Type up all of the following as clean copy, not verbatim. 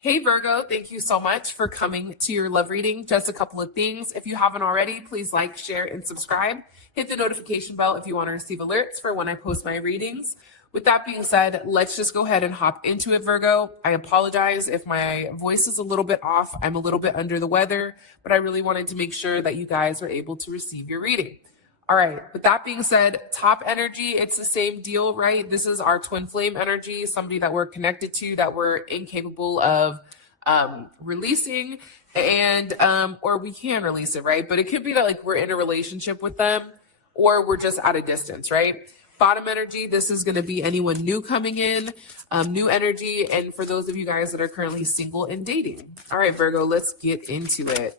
Hey Virgo, thank you so much for coming to your love reading. Just a couple of things. If you haven't already, please like, share, and subscribe. Hit the notification bell if you want to receive alerts for when I post my readings. With that being said, let's just go ahead and hop into it, Virgo. I apologize if my voice is a little bit off. I'm a little bit under the weather, but I really wanted to make sure that you guys are able to receive your reading. All right, with that being said, top energy, it's the same deal, right? This is our twin flame energy, somebody that we're connected to, that we're incapable of releasing, and or we can release it, right? But it could be that like we're in a relationship with them or we're just at a distance, right? Bottom energy, this is going to be anyone new coming in, new energy, and for those of you guys that are currently single and dating. All right, Virgo, let's get into it.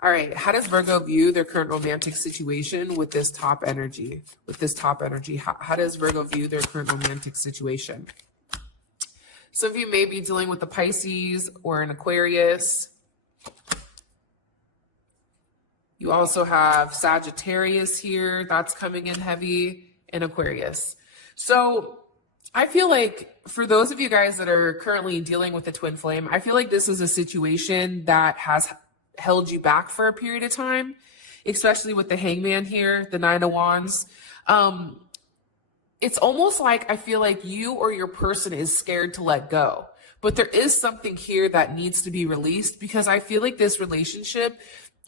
All right, how does Virgo view their current romantic situation with this top energy? How does Virgo view their current romantic situation? Some of you may be dealing with a Pisces or an Aquarius. You also have Sagittarius here. That's coming in heavy, and Aquarius. So I feel like for those of you guys that are currently dealing with a twin flame, I feel like this is a situation that has held you back for a period of time, especially with the Hangman here, the Nine of Wands. It's almost like I feel like you or your person is scared to let go. But there is something here that needs to be released, because I feel like this relationship,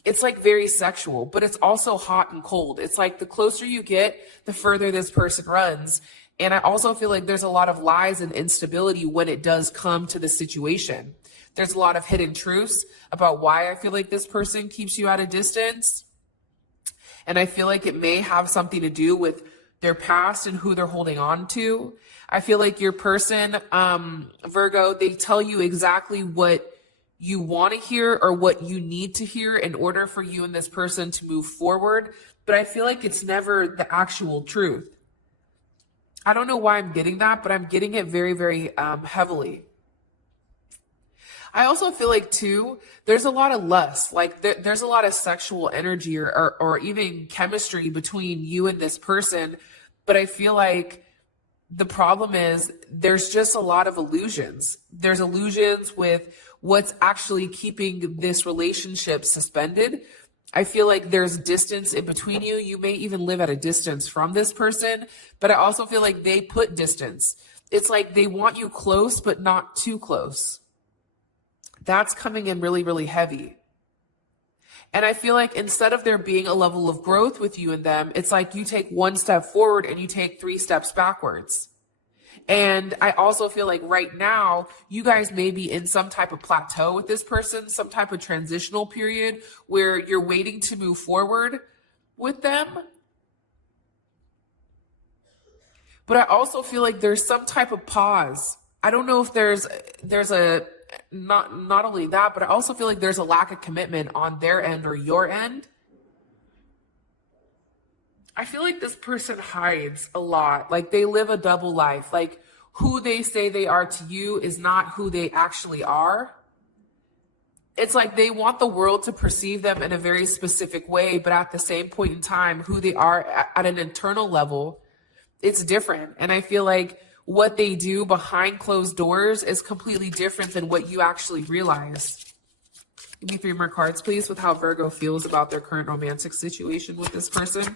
it's like very sexual, but it's also hot and cold. It's like the closer you get, the further this person runs. And I also feel like there's a lot of lies and instability when it does come to the situation. There's a lot of hidden truths about why I feel like this person keeps you at a distance. And I feel like it may have something to do with their past and who they're holding on to. I feel like your person, Virgo, they tell you exactly what you want to hear or what you need to hear in order for you and this person to move forward. But I feel like it's never the actual truth. I don't know why I'm getting that, but I'm getting it very, very heavily. I also feel like, too, there's a lot of lust. Like, there's a lot of sexual energy or even chemistry between you and this person. But I feel like the problem is there's just a lot of illusions. There's illusions with what's actually keeping this relationship suspended. I feel like there's distance in between you. You may even live at a distance from this person. But I also feel like they put distance. It's like they want you close, but not too close. That's coming in really, really heavy. And I feel like instead of there being a level of growth with you and them, it's like you take one step forward and you take 3 steps backwards. And I also feel like right now, you guys may be in some type of plateau with this person, some type of transitional period where you're waiting to move forward with them. But I also feel like there's some type of pause. I don't know if there's a not only that, but I also feel like there's a lack of commitment on their end or your end. I feel like this person hides a lot. Like they live a double life. Like who they say they are to you is not who they actually are. It's like they want the world to perceive them in a very specific way, but at the same point in time, who they are at an internal level, it's different. And I feel like what they do behind closed doors is completely different than what you actually realize. Give me 3 more cards, please, with how Virgo feels about their current romantic situation with this person.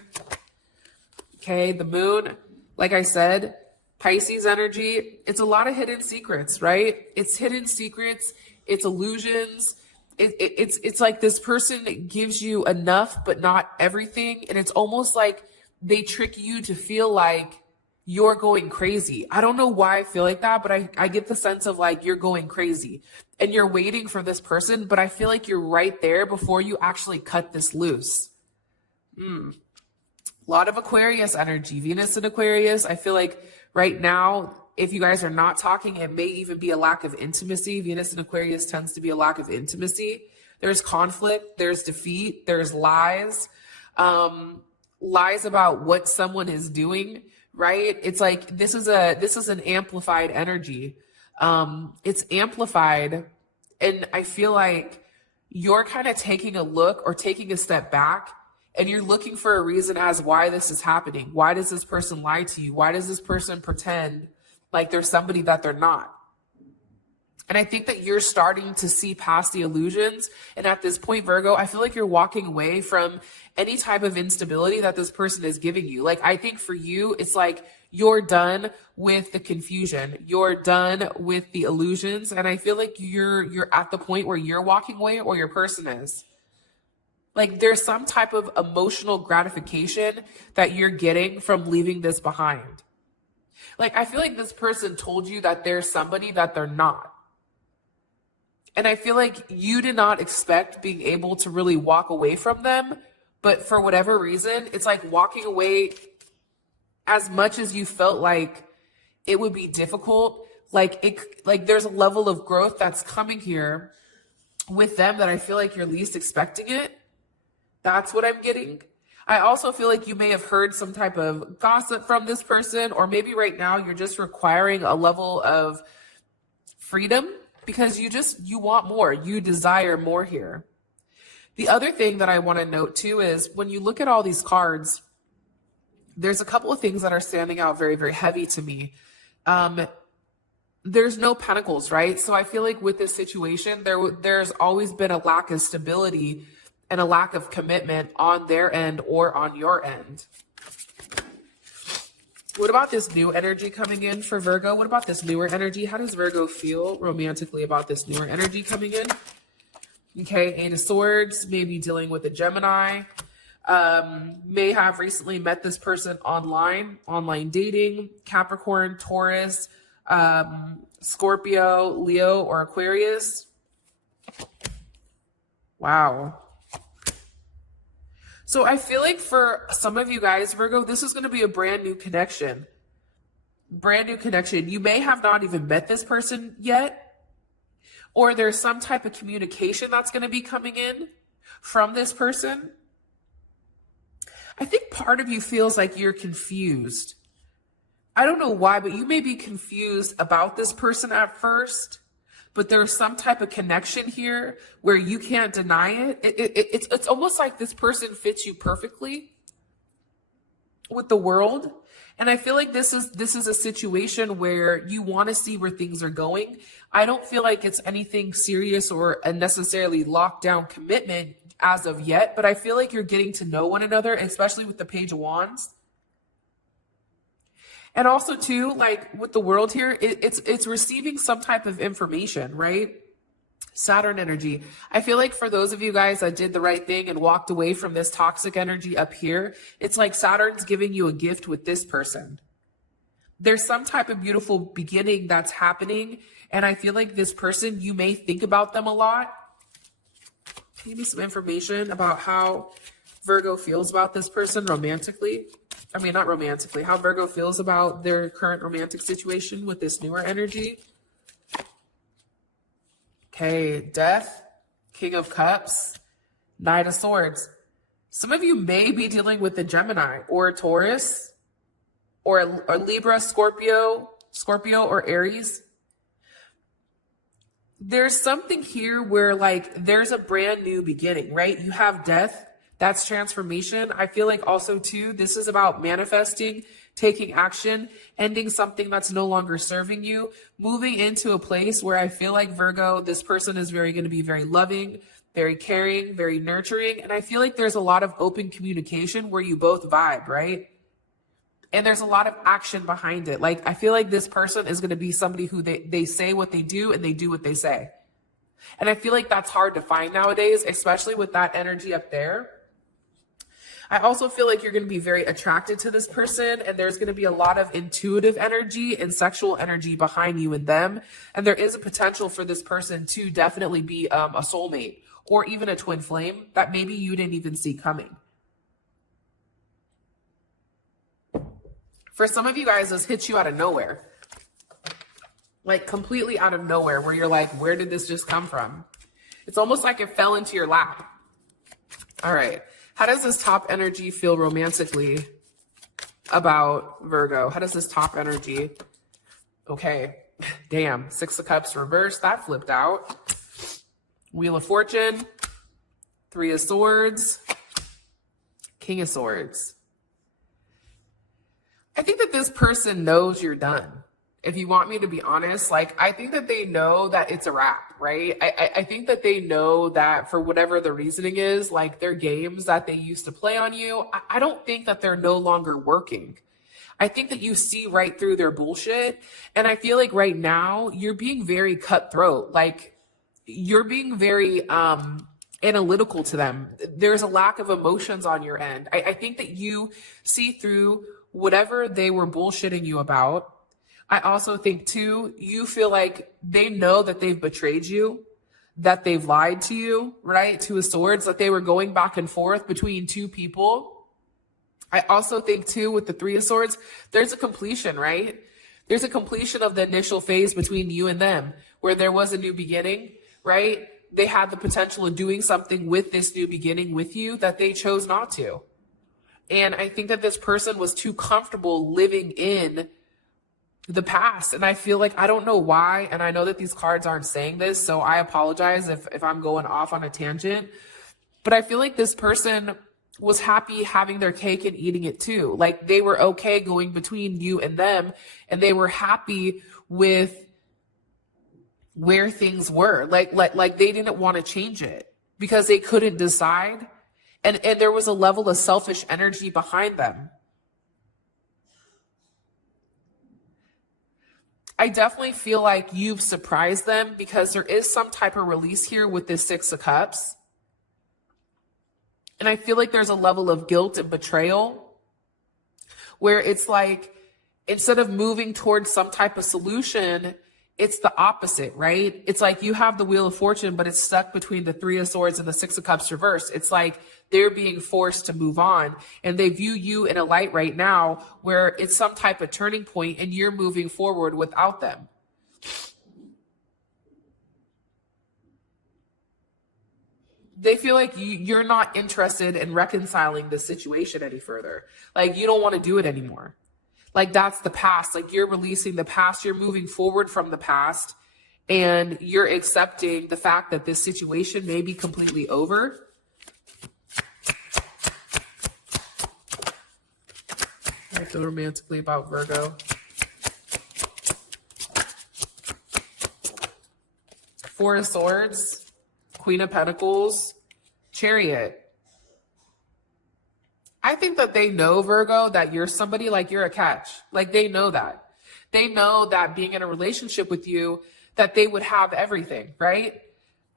Okay, the moon, like I said, Pisces energy, it's a lot of hidden secrets, right? It's hidden secrets, it's illusions. It's like this person gives you enough, but not everything. And it's almost like they trick you to feel like you're going crazy. I don't know why I feel like that, but I get the sense of like you're going crazy and you're waiting for this person, but I feel like you're right there before you actually cut this loose. A lot of Aquarius energy, Venus in Aquarius. I feel like right now, if you guys are not talking, it may even be a lack of intimacy. Venus in Aquarius tends to be a lack of intimacy. There's conflict, there's defeat, there's lies, lies about what someone is doing. Right? It's like this is an amplified energy. It's amplified, and I feel like you're kind of taking a look or taking a step back, and you're looking for a reason as why this is happening. Why does this person lie to you? Why does this person pretend like they're somebody that they're not? And I think that you're starting to see past the illusions. And at this point, Virgo, I feel like you're walking away from any type of instability that this person is giving you. Like, I think for you, it's like you're done with the confusion. You're done with the illusions. And I feel like you're at the point where you're walking away, or your person is. Like, there's some type of emotional gratification that you're getting from leaving this behind. Like, I feel like this person told you that they're somebody that they're not. And I feel like you did not expect being able to really walk away from them. But for whatever reason, it's like walking away, as much as you felt like it would be difficult. Like there's a level of growth that's coming here with them that I feel like you're least expecting it. That's what I'm getting. I also feel like you may have heard some type of gossip from this person, or maybe right now you're just requiring a level of freedom because you want more. You desire more here. The other thing that I want to note too is when you look at all these cards, there's a couple of things that are standing out very, very heavy to me. There's no pentacles, right? So I feel like with this situation, there's always been a lack of stability and a lack of commitment on their end or on your end. What about this new energy coming in for Virgo? What about this newer energy? How does Virgo feel romantically about this newer energy coming in? Okay, Eight of Swords, maybe dealing with a Gemini. May have recently met this person online dating, Capricorn, Taurus, Scorpio, Leo, or Aquarius. Wow. So I feel like for some of you guys, Virgo, this is going to be a brand new connection. Brand new connection. You may have not even met this person yet, or there's some type of communication that's going to be coming in from this person. I think part of you feels like you're confused. I don't know why, but you may be confused about this person at first, but there's some type of connection here where you can't deny it. It's almost like this person fits you perfectly with the world. And I feel like this is a situation where you want to see where things are going. I don't feel like it's anything serious or a necessarily locked down commitment as of yet, but I feel like you're getting to know one another, especially with the Page of Wands. And also too, like with the world here, it's receiving some type of information, right? Saturn energy. I feel like for those of you guys that did the right thing and walked away from this toxic energy up here, it's like Saturn's giving you a gift with this person. There's some type of beautiful beginning that's happening. And I feel like this person, you may think about them a lot. Give me some information about how Virgo feels about this person romantically. I mean, not romantically, how Virgo feels about their current romantic situation with this newer energy. Okay, Death, King of Cups, Knight of Swords. Some of you may be dealing with a Gemini or a Taurus or a Libra, Scorpio or Aries. There's something here where like there's a brand new beginning, right? You have Death. That's transformation. I feel like also too, this is about manifesting, taking action, ending something that's no longer serving you, moving into a place where I feel like Virgo, this person is going to be very loving, very caring, very nurturing. And I feel like there's a lot of open communication where you both vibe, right? And there's a lot of action behind it. Like, I feel like this person is going to be somebody who they say what they do and they do what they say. And I feel like that's hard to find nowadays, especially with that energy up there. I also feel like you're going to be very attracted to this person, and there's going to be a lot of intuitive energy and sexual energy behind you and them. And there is a potential for this person to definitely be a soulmate or even a twin flame that maybe you didn't even see coming. For some of you guys, this hits you out of nowhere. Like completely out of nowhere, where you're like, where did this just come from? It's almost like it fell into your lap. All right. How does this top energy feel romantically about Virgo? How does this top energy? Okay, damn, Six of Cups reversed. That flipped out. Wheel of Fortune, Three of Swords, King of Swords. I think that this person knows you're done. if you want me to be honest, like, I think that they know that it's a wrap, right? I think that they know that for whatever the reasoning is, like their games that they used to play on you, I don't think that they're no longer working. I think that you see right through their bullshit. And I feel like right now you're being very cutthroat. Like you're being very analytical to them. There's a lack of emotions on your end. I think that you see through whatever they were bullshitting you about. I also think too, you feel like they know that they've betrayed you, that they've lied to you, right? Two of Swords, that they were going back and forth between two people. I also think too, with the Three of Swords, there's a completion, right? There's a completion of the initial phase between you and them, where there was a new beginning, right? They had the potential of doing something with this new beginning with you that they chose not to. And I think that this person was too comfortable living in the past. And I feel like, I don't know why, and I know that these cards aren't saying this, so I apologize if I'm going off on a tangent, but I feel like this person was happy having their cake and eating it too. Like they were okay going between you and them, and they were happy with where things were. Like they didn't want to change it because they couldn't decide. And there was a level of selfish energy behind them. I definitely feel like you've surprised them because there is some type of release here with this Six of Cups. And I feel like there's a level of guilt and betrayal where it's like, instead of moving towards some type of solution, it's the opposite, right? It's like you have the Wheel of Fortune, but it's stuck between the Three of Swords and the Six of Cups reversed. It's like they're being forced to move on, and they view you in a light right now where it's some type of turning point and you're moving forward without them. They feel like you're not interested in reconciling the situation any further. Like you don't want to do it anymore. Like that's the past. Like you're releasing the past. You're moving forward from the past, and you're accepting the fact that this situation may be completely over. I feel romantically about Virgo. Four of Swords, Queen of Pentacles, Chariot. I think that they know, Virgo, that you're somebody, like you're a catch. Like they know that. They know that being in a relationship with you, that they would have everything, right?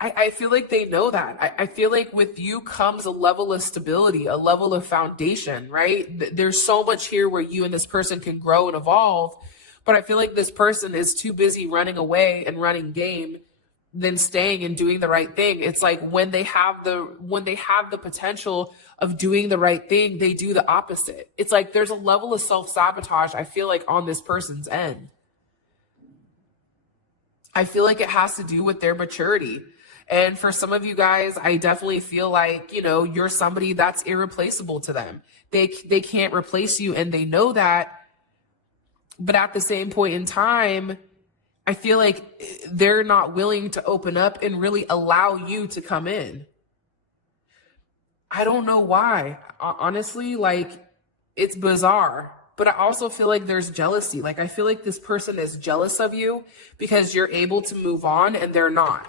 I feel like they know that. I feel like with you comes a level of stability, a level of foundation, right? There's so much here where you and this person can grow and evolve, but I feel like this person is too busy running away and running game than staying and doing the right thing. It's like when they have the potential of doing the right thing, they do the opposite. It's like there's a level of self-sabotage, I feel like, on this person's end. I feel like it has to do with their maturity. And for some of you guys, I definitely feel like, you know, you're somebody that's irreplaceable to them. They can't replace you, and they know that. But at the same point in time, I feel like they're not willing to open up and really allow you to come in. I don't know why. Honestly, like, it's bizarre. But I also feel like there's jealousy. Like, I feel like this person is jealous of you because you're able to move on and they're not.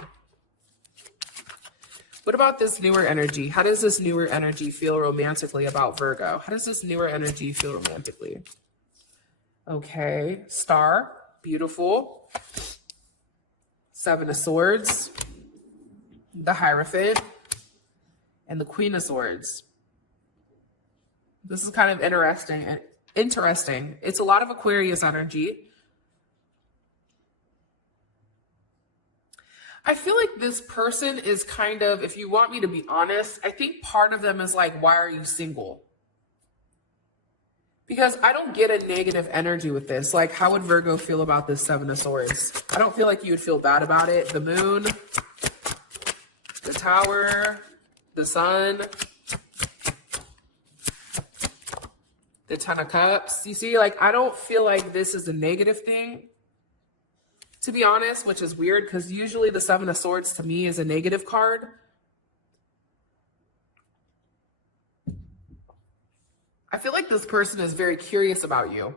What about this newer energy? How does this newer energy feel romantically about Virgo? How does this newer energy feel romantically? Okay, Star, beautiful. Seven of Swords, the Hierophant, and the Queen of Swords. This is kind of interesting. It's a lot of Aquarius energy. I feel like this person is kind of, if you want me to be honest, I think part of them is like, why are you single? Because I don't get a negative energy with this. Like, how would Virgo feel about this Seven of Swords? I don't feel like you would feel bad about it. The Moon, the Tower, the Sun, the Ten of Cups. You see, like, I don't feel like this is a negative thing, to be honest, which is weird because usually the Seven of Swords to me is a negative card. I feel like this person is very curious about you.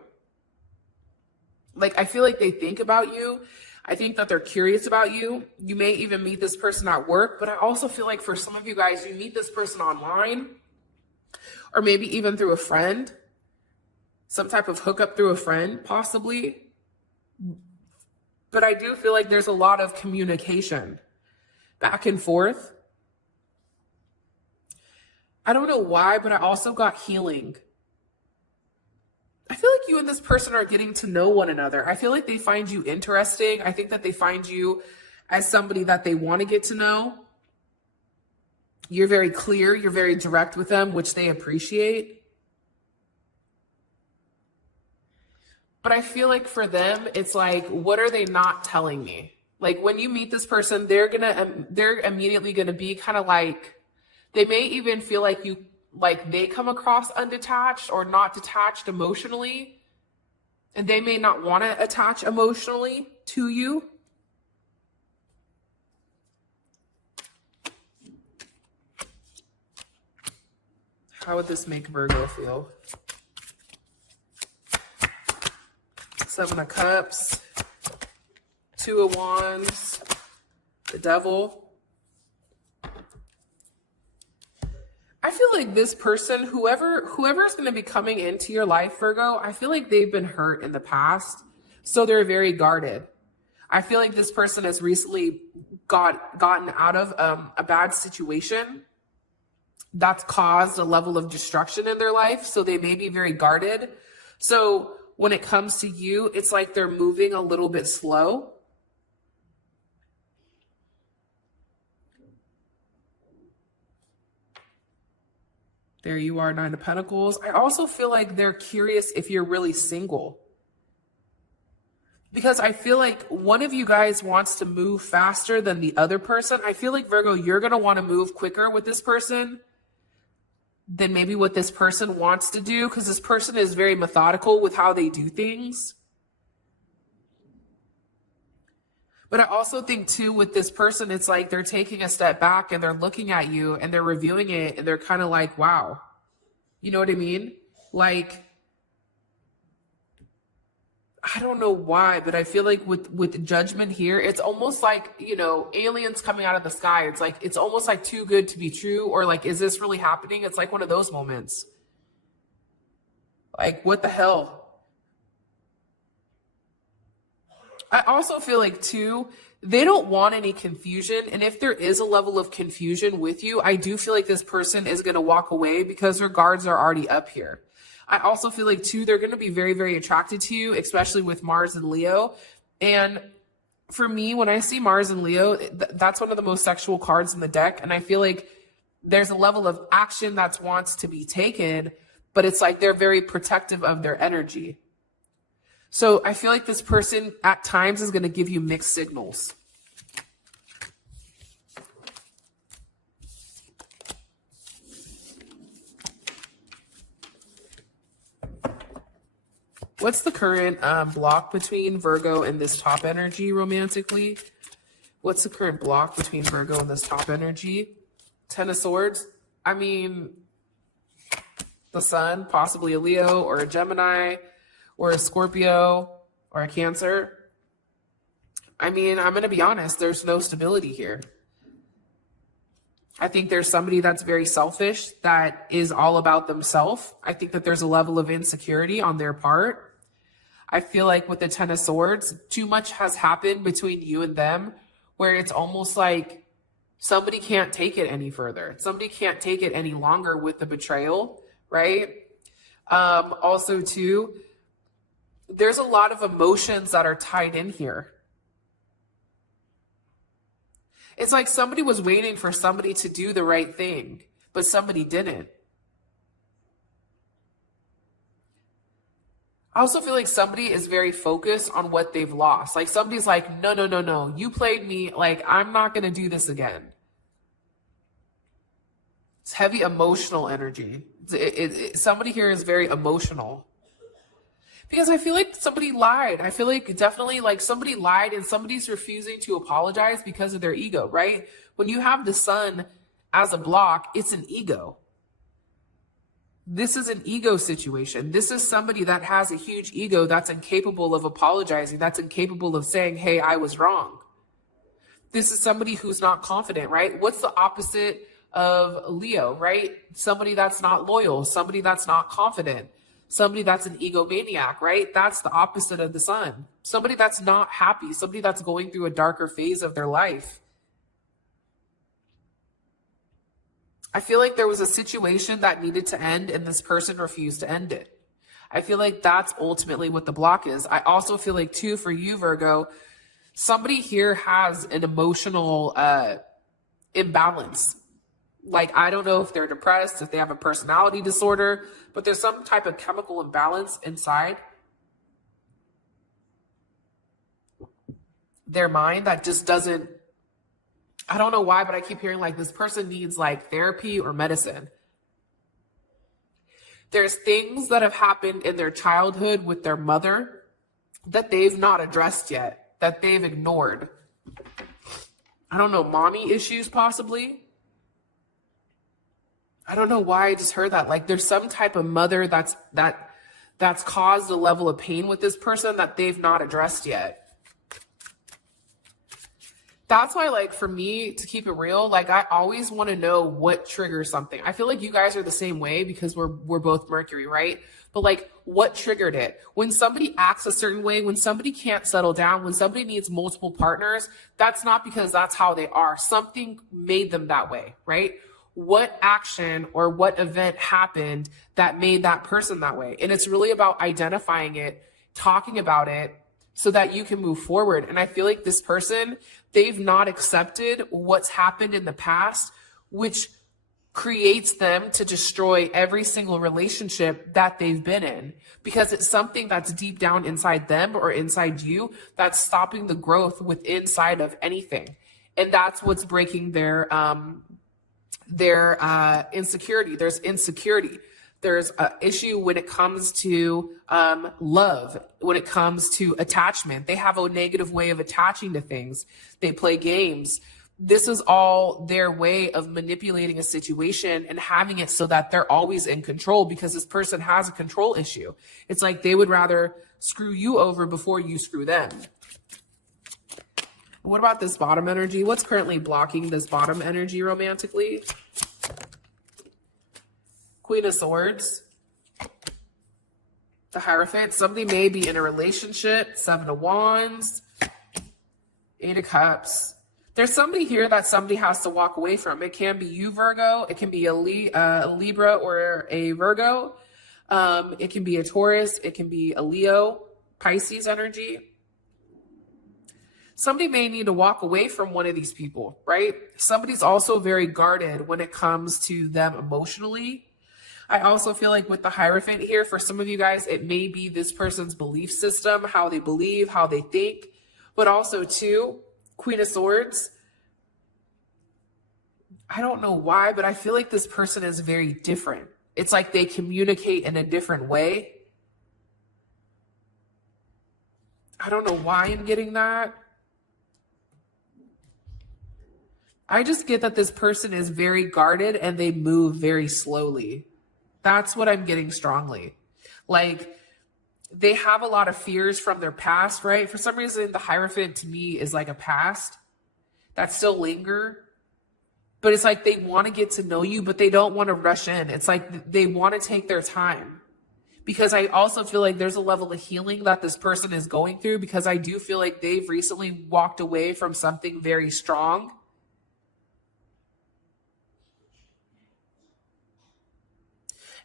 Like, I feel like they think about you. I think that they're curious about you. You may even meet this person at work, but I also feel like for some of you guys, you meet this person online or maybe even through a friend, some type of hookup through a friend, possibly. But I do feel like there's a lot of communication back and forth. I don't know why, but I also got healing. I feel like you and this person are getting to know one another. I feel like they find you interesting. I think that they find you as somebody that they want to get to know. You're very clear. You're very direct with them, which they appreciate. But I feel like for them, it's like, what are they not telling me? Like when you meet this person, they're immediately gonna be kind of like, they may even feel like they come across undetached or not detached emotionally, and they may not want to attach emotionally to you. How would this make Virgo feel? Seven of Cups, Two of Wands, the Devil. I feel like this person, whoever's going to be coming into your life, Virgo, I feel like they've been hurt in the past, so they're very guarded. I feel like this person has recently gotten out of a bad situation that's caused a level of destruction in their life, so they may be very guarded. So when it comes to you, it's like they're moving a little bit slow. There you are, Nine of Pentacles. I also feel like they're curious if you're really single. Because I feel like one of you guys wants to move faster than the other person. I feel like, Virgo, you're going to want to move quicker with this person than maybe what this person wants to do, because this person is very methodical with how they do things. But I also think too, with this person, it's like they're taking a step back and they're looking at you and they're reviewing it and they're kind of like, wow, you know what I mean? Like, I don't know why, but I feel like with Judgment here, it's almost like, you know, aliens coming out of the sky. It's like, it's almost like too good to be true, or like, is this really happening? It's like one of those moments. Like, what the hell? I also feel like too, they don't want any confusion. And if there is a level of confusion with you, I do feel like this person is going to walk away because their guards are already up here. I also feel like too, they're going to be very, very attracted to you, especially with Mars and Leo. And for me, when I see Mars and Leo, that's one of the most sexual cards in the deck. And I feel like there's a level of action that wants to be taken, but it's like they're very protective of their energy. So I feel like this person at times is going to give you mixed signals. What's the current block between Virgo and this top energy romantically? What's the current block between Virgo and this top energy? Ten of Swords. I mean, the Sun, possibly a Leo or a Gemini, or a Scorpio, or a Cancer. I mean, I'm going to be honest, there's no stability here. I think there's somebody that's very selfish, that is all about themselves. I think that there's a level of insecurity on their part. I feel like with the Ten of Swords, too much has happened between you and them, where it's almost like somebody can't take it any further. Somebody can't take it any longer with the betrayal, right? Also, too, there's a lot of emotions that are tied in here. It's like somebody was waiting for somebody to do the right thing, but somebody didn't. I also feel like somebody is very focused on what they've lost. Like somebody's like, no, no, no, no, you played me. Like, I'm not going to do this again. It's heavy emotional energy. Somebody here is very emotional. Because I feel like somebody lied. I feel like definitely like somebody lied and somebody's refusing to apologize because of their ego, right? When you have the Sun as a block, it's an ego. This is an ego situation. This is somebody that has a huge ego that's incapable of apologizing, that's incapable of saying, hey, I was wrong. This is somebody who's not confident, right? What's the opposite of Leo, right? Somebody that's not loyal, somebody that's not confident, somebody that's an egomaniac, right? That's the opposite of the sun. Somebody that's not happy, somebody that's going through a darker phase of their life. I feel like there was a situation that needed to end and this person refused to end it. I feel like that's ultimately what the block is. I also feel like, too, for you, Virgo, somebody here has an emotional imbalance. Like, I don't know if they're depressed, if they have a personality disorder, but there's some type of chemical imbalance inside their mind that just doesn't, I don't know why, but I keep hearing like this person needs like therapy or medicine. There's things that have happened in their childhood with their mother that they've not addressed yet, that they've ignored. I don't know, mommy issues possibly. I don't know why I just heard that. Like there's some type of mother that's caused a level of pain with this person that they've not addressed yet. That's why, like, for me, to keep it real, like, I always want to know what triggers something. I feel like you guys are the same way because we're both Mercury, right? But, like, what triggered it? When somebody acts a certain way, when somebody can't settle down, when somebody needs multiple partners, that's not because that's how they are. Something made them that way, right? What action or what event happened that made that person that way? And it's really about identifying it, talking about it, so that you can move forward. And I feel like this person, they've not accepted what's happened in the past, which creates them to destroy every single relationship that they've been in, because it's something that's deep down inside them or inside you that's stopping the growth within inside of anything. And that's what's breaking their insecurity. There's insecurity. There's an issue when it comes to love, when it comes to attachment. They have a negative way of attaching to things. They play games. This is all their way of manipulating a situation and having it so that they're always in control, because this person has a control issue. It's like they would rather screw you over before you screw them. What about this bottom energy? What's currently blocking this bottom energy romantically? Queen of Swords, the Hierophant. Somebody may be in a relationship. Seven of Wands, Eight of Cups. There's somebody here that somebody has to walk away from. It can be you, Virgo. It can be a Libra or a Virgo. It can be a Taurus. It can be a Leo, Pisces energy. Somebody may need to walk away from one of these people, right? Somebody's also very guarded when it comes to them emotionally. I also feel like with the Hierophant here, for some of you guys, it may be this person's belief system, how they believe, how they think, but also too, Queen of Swords. I don't know why, but I feel like this person is very different. It's like they communicate in a different way. I don't know why I'm getting that. I just get that this person is very guarded and they move very slowly. That's what I'm getting strongly. Like, they have a lot of fears from their past, right? For some reason, the Hierophant to me is like a past that still linger. But it's like they want to get to know you, but they don't want to rush in. It's like they want to take their time. Because I also feel like there's a level of healing that this person is going through, because I do feel like they've recently walked away from something very strong.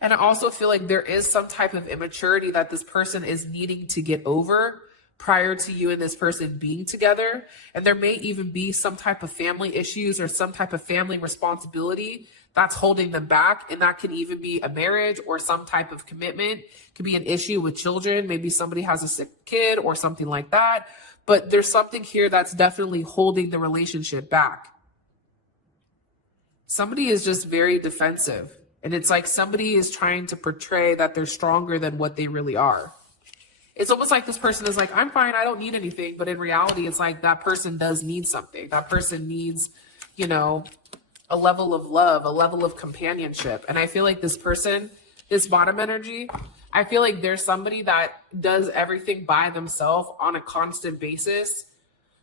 And I also feel like there is some type of immaturity that this person is needing to get over prior to you and this person being together. And there may even be some type of family issues or some type of family responsibility that's holding them back. And that can even be a marriage or some type of commitment. It could be an issue with children. Maybe somebody has a sick kid or something like that. But there's something here that's definitely holding the relationship back. Somebody is just very defensive. And it's like somebody is trying to portray that they're stronger than what they really are. It's almost like this person is like, I'm fine, I don't need anything. But in reality, it's like that person does need something. That person needs, a level of love, a level of companionship. And I feel like this person This bottom energy, I feel like there's somebody that does everything by themselves on a constant basis.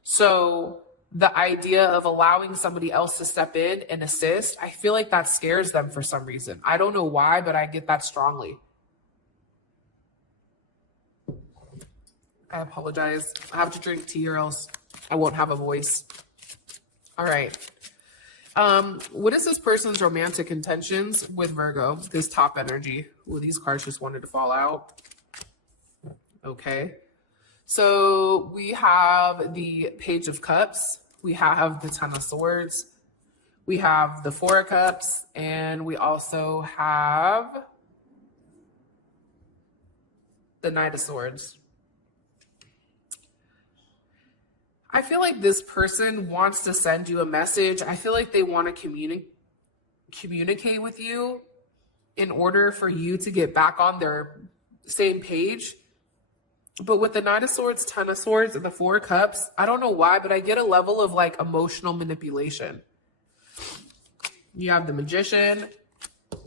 So the idea of allowing somebody else to step in and assist, I feel like that scares them for some reason. I don't know why, but I get that strongly. I apologize. I have to drink tea or else I won't have a voice. All right. What is this person's romantic intentions with Virgo? This top energy. Ooh, these cards just wanted to fall out. Okay. So we have the Page of Cups. We have the Ten of Swords. We have the Four of Cups. And we also have the Knight of Swords. I feel like this person wants to send you a message. I feel like they want to communicate with you in order for you to get back on their same page. But with the Knight of Swords, Ten of Swords, and the Four of Cups, I don't know why, but I get a level of like emotional manipulation. You have the Magician,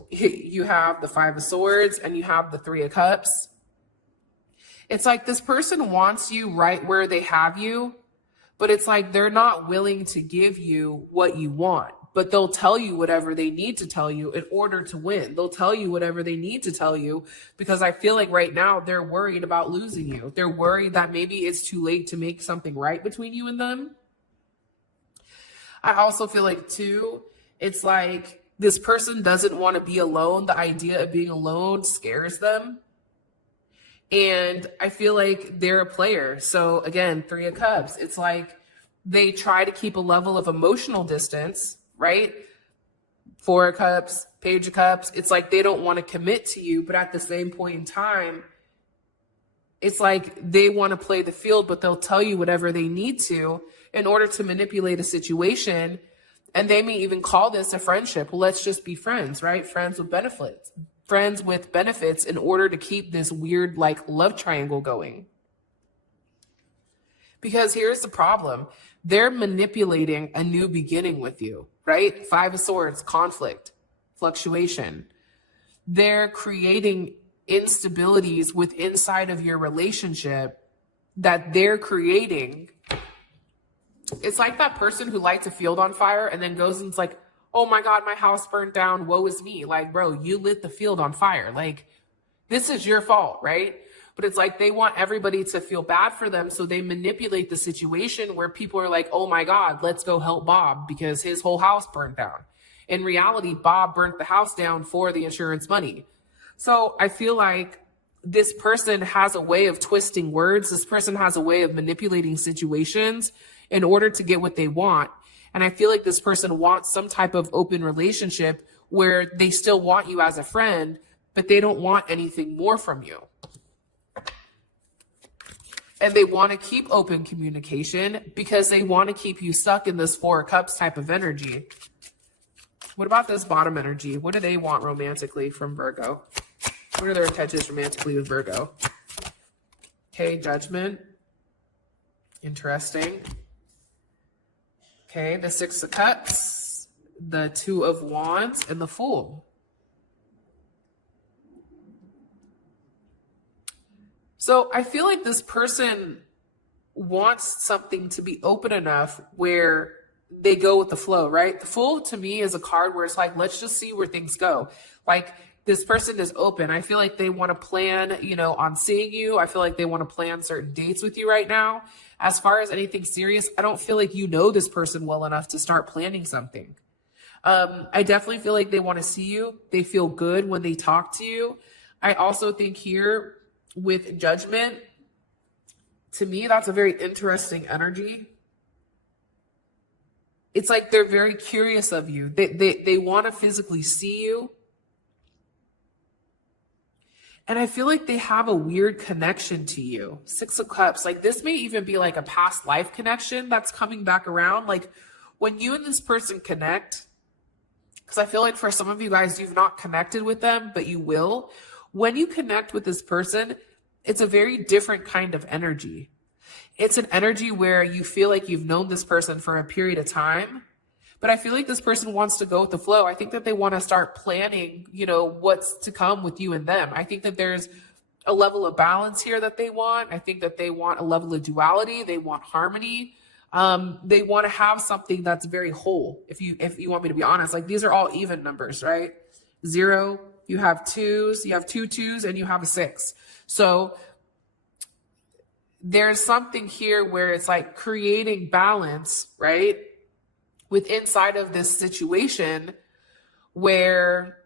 you have the Five of Swords, and you have the Three of Cups. It's like this person wants you right where they have you, but it's like they're not willing to give you what you want, but they'll tell you whatever they need to tell you in order to win. They'll tell you whatever they need to tell you because I feel like right now they're worried about losing you. They're worried that maybe it's too late to make something right between you and them. I also feel like too, it's like this person doesn't want to be alone. The idea of being alone scares them. And I feel like they're a player. So again, Three of Cups, it's like they try to keep a level of emotional distance, right? Four of Cups, Page of Cups, it's like they don't want to commit to you, but at the same point in time, it's like they want to play the field, but they'll tell you whatever they need to in order to manipulate a situation. And they may even call this a friendship. Well, let's just be friends, right? Friends with benefits in order to keep this weird like love triangle going. Because here's the problem. They're manipulating a new beginning with you, right? Five of Swords, conflict, fluctuation. They're creating instabilities with inside of your relationship that they're creating. It's like that person who lights a field on fire and then goes and it's like, oh my God, my house burned down. Woe is me. Like, bro, you lit the field on fire. Like, this is your fault, right? But it's like they want everybody to feel bad for them. So they manipulate the situation where people are like, oh my God, let's go help Bob because his whole house burned down. In reality, Bob burnt the house down for the insurance money. So I feel like this person has a way of twisting words. This person has a way of manipulating situations in order to get what they want. And I feel like this person wants some type of open relationship where they still want you as a friend, but they don't want anything more from you. And they want to keep open communication because they want to keep you stuck in this Four of Cups type of energy. What about this bottom energy? What do they want romantically from Virgo? What are their intentions romantically with Virgo? Okay, Judgment. Interesting. Okay, the Six of Cups, the Two of Wands, and the Fool. So I feel like this person wants something to be open enough where they go with the flow, right? The Fool to me is a card where it's like, let's just see where things go. Like this person is open. I feel like they want to plan, on seeing you. I feel like they want to plan certain dates with you right now. As far as anything serious, I don't feel like you know this person well enough to start planning something. I definitely feel like they want to see you. They feel good when they talk to you. I also think here with Judgment, to me, that's a very interesting energy. It's like they're very curious of you. They want to physically see you. And I feel like they have a weird connection to you. Six of Cups, like this may even be like a past life connection that's coming back around. Like when you and this person connect, because I feel like for some of you guys, you've not connected with them, but you will. When you connect with this person, it's a very different kind of energy. It's an energy where you feel like you've known this person for a period of time, But I feel like this person wants to go with the flow. I think that they want to start planning, what's to come with you and them. I think that there's a level of balance here that they want. I think that they want a level of duality. They want harmony. They want to have something that's very whole. If you want me to be honest, like these are all even numbers, right? 0, you have 2s, you have 2 2s, and you have a 6. So there's something here where it's like creating balance, right? With inside of this situation where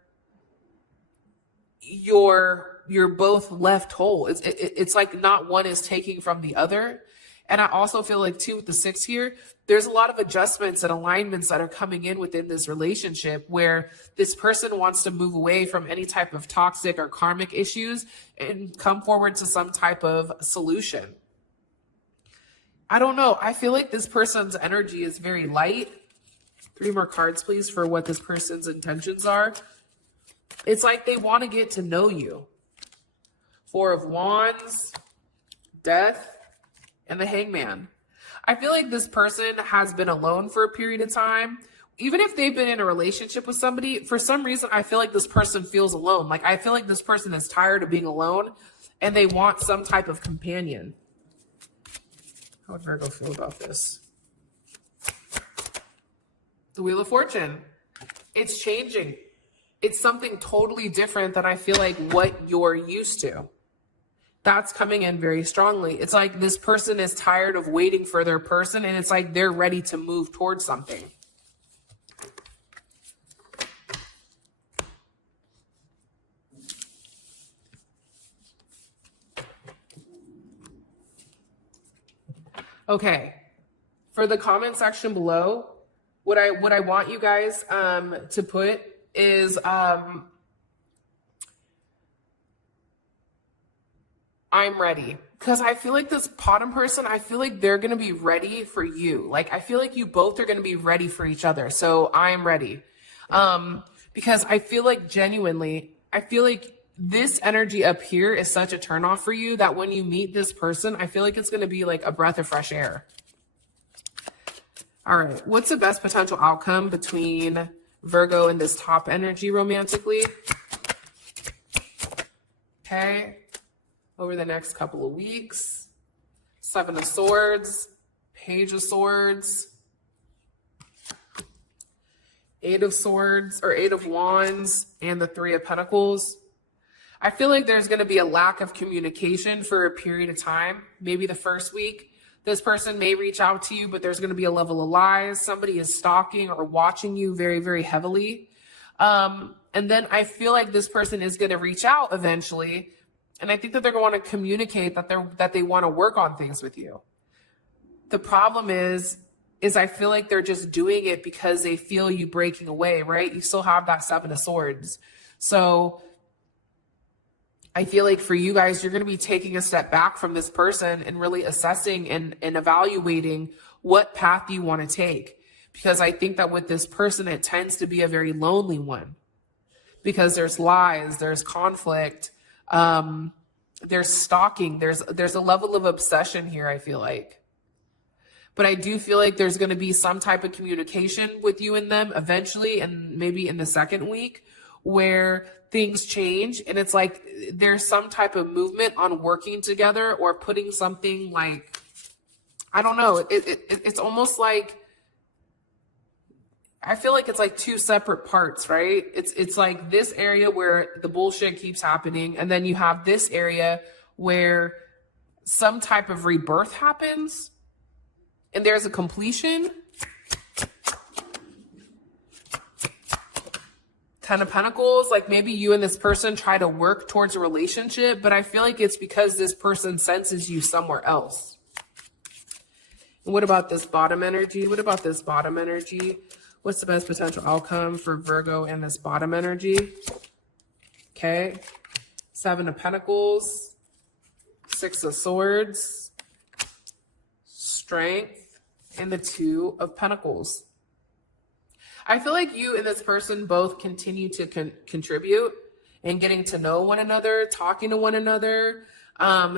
you're both left whole. It's like not one is taking from the other. And I also feel like too with the 6 here, there's a lot of adjustments and alignments that are coming in within this relationship where this person wants to move away from any type of toxic or karmic issues and come forward to some type of solution. I don't know. I feel like this person's energy is very light. 3 more cards, please, for what this person's intentions are. It's like they want to get to know you. 4 of Wands, Death, and the Hangman. I feel like this person has been alone for a period of time. Even if they've been in a relationship with somebody, for some reason, I feel like this person feels alone. Like I feel like this person is tired of being alone and they want some type of companion. How would Virgo feel about this? The Wheel of Fortune. It's changing. It's something totally different than I feel like what you're used to. That's coming in very strongly. It's like this person is tired of waiting for their person and it's like they're ready to move towards something. Okay. For the comment section below, what I want you guys to put is I'm ready. Because I feel like this bottom person, I feel like they're going to be ready for you. Like, I feel like you both are going to be ready for each other. So I'm ready. Because I feel like genuinely, I feel like this energy up here is such a turnoff for you that when you meet this person, I feel like it's going to be like a breath of fresh air. All right. What's the best potential outcome between Virgo and this top energy romantically? Okay. Over the next couple of weeks. 7 of Swords, Page of Swords, 8 of Swords, or 8 of Wands, and the 3 of Pentacles. I feel like there's going to be a lack of communication for a period of time. Maybe the first week, this person may reach out to you, but there's going to be a level of lies. Somebody is stalking or watching you very, very heavily. And then I feel like this person is going to reach out eventually. And I think that they're going to want to communicate that they want to work on things with you. The problem is I feel like they're just doing it because they feel you breaking away, right? You still have that 7 of Swords. So I feel like for you guys, you're going to be taking a step back from this person and really assessing and evaluating what path you want to take. Because I think that with this person, it tends to be a very lonely one. Because there's lies, there's conflict, there's stalking, there's a level of obsession here, I feel like. But I do feel like there's going to be some type of communication with you and them eventually, and maybe in the second week, where things change and it's like there's some type of movement on working together or putting something like, I don't know, it's almost like, I feel like it's like 2 separate parts, right? It's like this area where the bullshit keeps happening, and then you have this area where some type of rebirth happens and there's a completion. 10 of Pentacles, like maybe you and this person try to work towards a relationship, but I feel like it's because this person senses you somewhere else. And what about this bottom energy? What about this bottom energy? What's the best potential outcome for Virgo and this bottom energy? Okay. 7 of Pentacles, 6 of Swords, Strength, and the 2 of Pentacles. I feel like you and this person both continue to contribute and getting to know one another, talking to one another.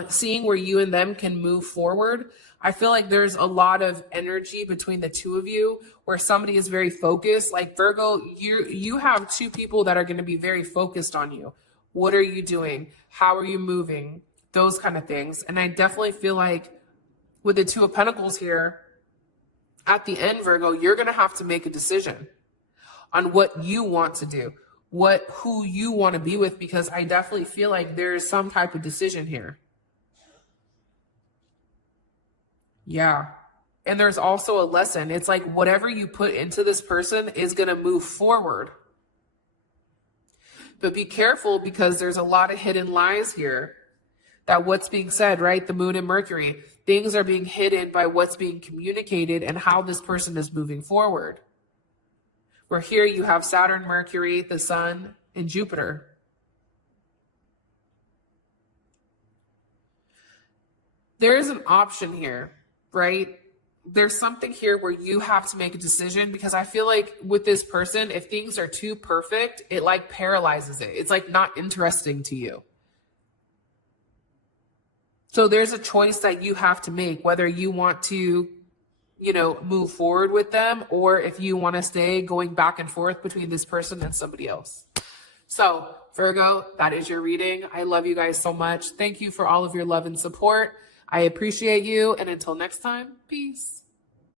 Seeing where you and them can move forward. I feel like there's a lot of energy between the two of you where somebody is very focused. Like Virgo, you have two people that are going to be very focused on you. What are you doing? How are you moving? Those kind of things. And I definitely feel like with the Two of Pentacles here, at the end, Virgo, you're going to have to make a decision on what you want to do, who you want to be with, because I definitely feel like there's some type of decision here. Yeah. And there's also a lesson. It's like whatever you put into this person is going to move forward. But be careful because there's a lot of hidden lies here. That what's being said, right? The moon and Mercury, things are being hidden by what's being communicated and how this person is moving forward. Where here you have Saturn, Mercury, the sun, and Jupiter. There is an option here, right? There's something here where you have to make a decision, because I feel like with this person, if things are too perfect, it like paralyzes it. It's like not interesting to you. So there's a choice that you have to make, whether you want to, move forward with them, or if you want to stay going back and forth between this person and somebody else. So Virgo, that is your reading. I love you guys so much. Thank you for all of your love and support. I appreciate you. And until next time, peace.